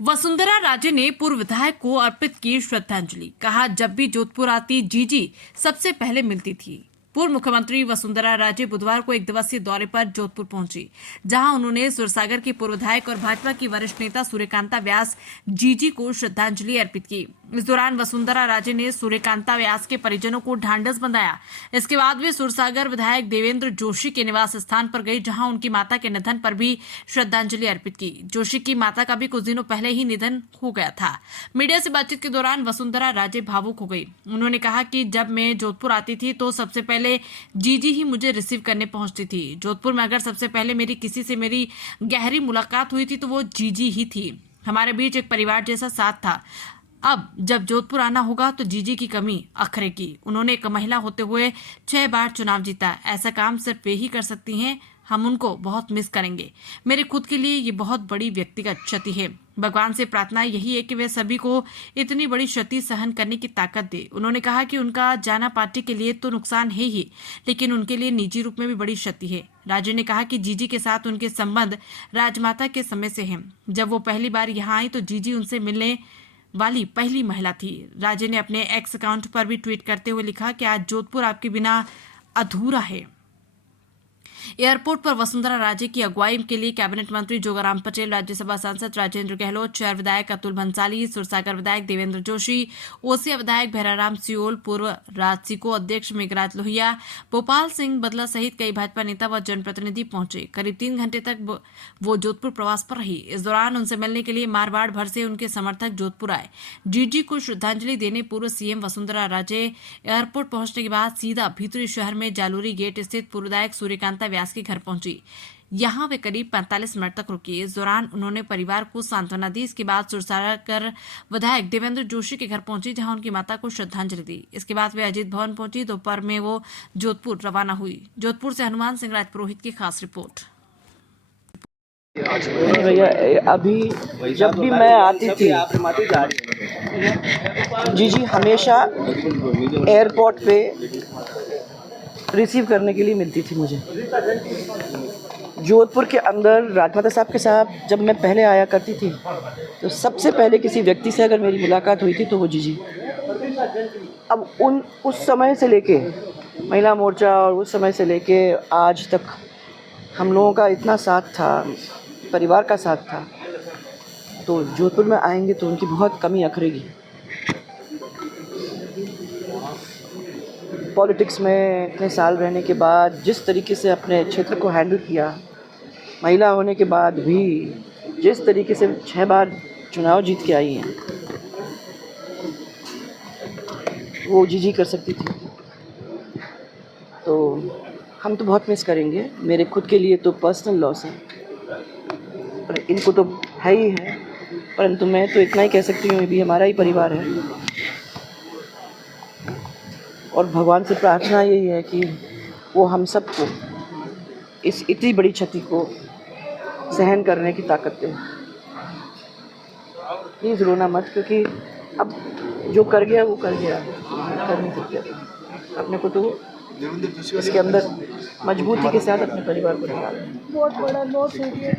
वसुंधरा राजे ने पूर्व विधायक को अर्पित की श्रद्धांजलि। कहा, जब भी जोधपुर आती जीजी सबसे पहले मिलती थी। पूर्व मुख्यमंत्री वसुंधरा राजे बुधवार को एक दिवसीय दौरे पर जोधपुर पहुंची, जहां उन्होंने सुरसागर की पूर्व विधायक और भाजपा की वरिष्ठ नेता सूर्यकांता व्यास जीजी को श्रद्धांजलि अर्पित की। इस दौरान वसुंधरा राजे ने सूर्यकांता व्यास के परिजनों को ढांढस बंधाया। इसके बाद वे सुरसागर विधायक देवेंद्र जोशी के निवास स्थान पर गई, जहां उनकी माता के निधन पर भी श्रद्धांजलि अर्पित की। जोशी की माता का भी कुछ दिनों पहले ही निधन हो गया था। मीडिया से बातचीत के दौरान वसुंधरा राजे भावुक हो गई। उन्होंने कहा कि जब मैं जोधपुर आती थी तो सबसे पहले जीजी ही मुझे रिसीव करने पहुंचती थी। जोधपुर में अगर सबसे पहले मेरी किसी से मेरी गहरी मुलाकात हुई थी तो वो जीजी ही थी। हमारे बीच एक परिवार जैसा साथ था। अब जब जोधपुर आना होगा तो जीजी की कमी अखरेगी। उन्होंने एक महिला होते हुए 6 बार चुनाव जीता। ऐसा काम सिर्फ वे ही कर सकती हैं। हम उनको बहुत मिस करेंगे। मेरे खुद के लिए ये बहुत बड़ी व्यक्तिगत क्षति है। भगवान से प्रार्थना यही है कि वे सभी को इतनी बड़ी क्षति सहन करने की ताकत दे। उन्होंने कहा कि उनका जाना पार्टी के लिए तो नुकसान है ही, लेकिन उनके लिए निजी रूप में भी बड़ी क्षति है। राजे ने कहा कि जीजी के साथ उनके संबंध राजमाता के समय से हैं। जब वो पहली बार यहाँ आई तो जीजी उनसे मिलने वाली पहली महिला थी। राजे ने अपने एक्स अकाउंट पर भी ट्वीट करते हुए लिखा कि आज जोधपुर आपके बिना अधूरा है। एयरपोर्ट पर वसुंधरा राजे की अगुवाई के लिए कैबिनेट मंत्री जोगाराम पटेल, राज्यसभा सांसद राजेंद्र गहलोत, शहर विधायक अतुल भंसाली, सुरसागर विधायक देवेंद्र जोशी, ओसिया विधायक भैराराम सियोल, पूर्व राजसिको अध्यक्ष मेघराज लोहिया, भोपाल सिंह बदला सहित कई भाजपा नेता व जनप्रतिनिधि पहुंचे। करीब 3 घंटे तक वो जोधपुर प्रवास पर रही। इस दौरान उनसे मिलने के लिए मारवाड़ भर से उनके समर्थक जोधपुर आए। जीजी को श्रद्धांजलि देने पूर्व सीएम वसुंधरा राजे एयरपोर्ट पहुंचने के बाद सीधा भीतरी शहर में जालूरी गेट स्थित पूर्व विधायक सूर्यकांता व्यास के घर पहुंची। यहां वे करीब 45 मिनट तक रुकी। इस दौरान उन्होंने परिवार को सांत्वना दी। इसके बाद सुरसागर विधायक देवेंद्र जोशी के घर पहुंची, जहां उनकी माता को श्रद्धांजलि दी। इसके बाद वे अजीत भवन पहुंची। दोपहर में वो जोधपुर रवाना हुई। जोधपुर से हनुमान सिंह राजपुरोहित की खास रिपोर्ट। भैया, अभी जब भी मैं आती थी जीजी हमेशा एयरपोर्ट पे रिसीव करने के लिए मिलती थी मुझे। जोधपुर के अंदर राजमाता साहब के साथ जब मैं पहले आया करती थी तो सबसे पहले किसी व्यक्ति से अगर मेरी मुलाकात हुई थी तो वो जीजी। अब उस समय से लेके महिला मोर्चा और उस समय से लेके आज तक हम लोगों का इतना साथ था, परिवार का साथ था, तो जोधपुर में आएंगे तो उनकी बहुत कमी अखरेगी। पॉलिटिक्स में इतने साल रहने के बाद जिस तरीके से अपने क्षेत्र को हैंडल किया, महिला होने के बाद भी जिस तरीके से 6 बार चुनाव जीत के आई हैं, वो जीजी कर सकती थी। तो हम तो बहुत मिस करेंगे। मेरे खुद के लिए तो पर्सनल लॉस है, पर इनको तो है ही है, परंतु मैं तो इतना ही कह सकती हूँ, ये भी हमारा ही परिवार है। और भगवान से प्रार्थना यही है कि वो हम सबको इस इतनी बड़ी क्षति को सहन करने की ताकत दे। प्लीज़ रोना मत, क्योंकि अब जो कर गया वो कर गया, कर नहीं सकते। अपने को तो इसके अंदर मजबूती के साथ अपने परिवार को निकालना। बहुत बड़ा लॉस हो गया।